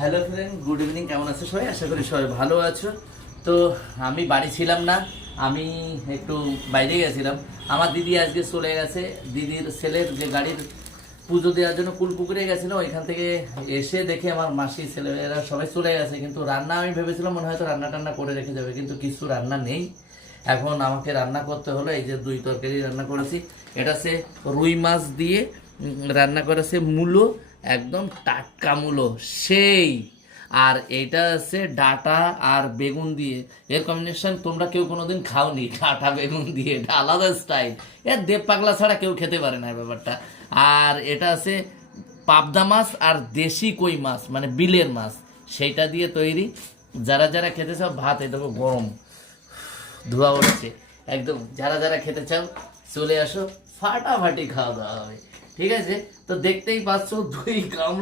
Hello friend, good evening. কেমন আছো সবাই? আশা করি সবাই ভালো আছো। তো আমি বাড়ি ছিলাম না, আমি একটু বাইরে গেছিলাম। আমার দিদি আজকে চলে গেছে, দিদির ছেলের যে গাড়ির পুজো দেওয়ার জন্য কুলপুকুরে গেছিলো, ওইখান থেকে এসে দেখে আমার মাসি ছেলেরা সবাই চলে গেছে। কিন্তু রান্না আমি ভেবেছিলাম মনে হয়তো রান্না টান্না করে রেখে যাবে, কিন্তু কিছু রান্না নেই। এখন আমাকে রান্না করতে হলো। এই যে 2 তরকারি রান্না করেছি। এটা হচ্ছে রুই মাছ দিয়ে রান্না করেছে মূলো, একদম টাটকা মূলো সেই। আর এইটা আছে ডাটা আর বেগুন দিয়ে। এর কম্বিনেশন তোমরা কেউ কোনোদিন খাওনি, ডাটা বেগুন দিয়ে, এটা আলাদা স্টাইল। এর দেব পাগলা ছাড়া কেউ খেতে পারে না এই ব্যাপারটা। আর এটা আছে পাবদা মাছ আর দেশি কই মাছ, মানে বিলের মাছ, সেইটা দিয়ে তৈরি। যারা যারা খেতে চাও, ভাত এই দেখো গরম ধোয়া উঠছে একদম। যারা যারা খেতে চাও চলে আসো, ফাটাফাটি খাওয়া দাওয়া হবে। ঠিক আছে, তো দেখতেই পাচ্ছ 2 গামলা